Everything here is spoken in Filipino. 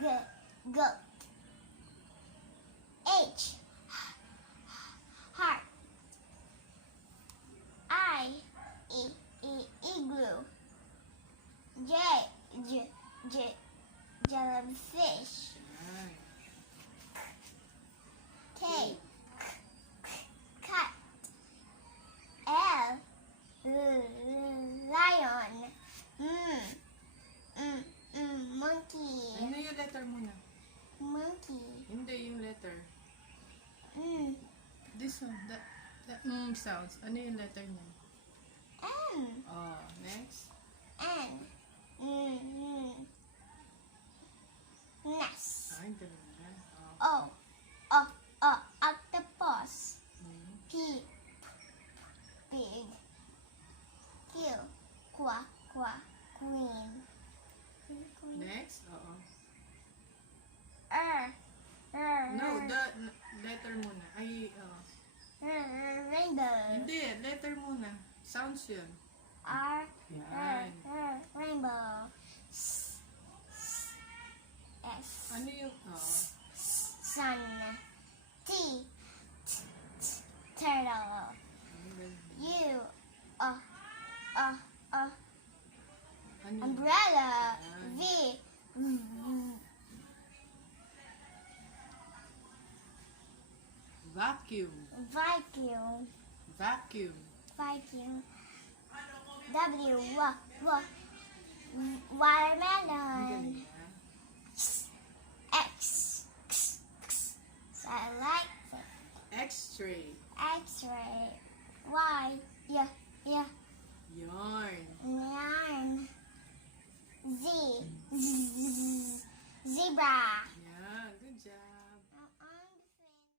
Goat. H. Heart. Igloo. Jellyfish. Yan. K. Cat. L. Lion. Monkey. Ano yung letter muna? Monkey. Hindi yung letter. This one. The sounds. Ano yung letter niya? M. Oh, next. N. Nest. Ay, ganun na. Oh. Octopus. Mm. P. Pig. Q. Queen. Next. Oo. No, the letter muna. Ay, Rainbow. Hindi, letter muna. Sounds yun. R. Yan. Rainbow. S. Ano yung, Sun. T. Turtle. U. Ano yun? Umbrella. Yan. V. Vacuum. Vacuum. Vacuum. Vacuum. W. Watermelon. Galing na. X. So I like it. X-ray. X-ray. Y. Yeah. Yarn.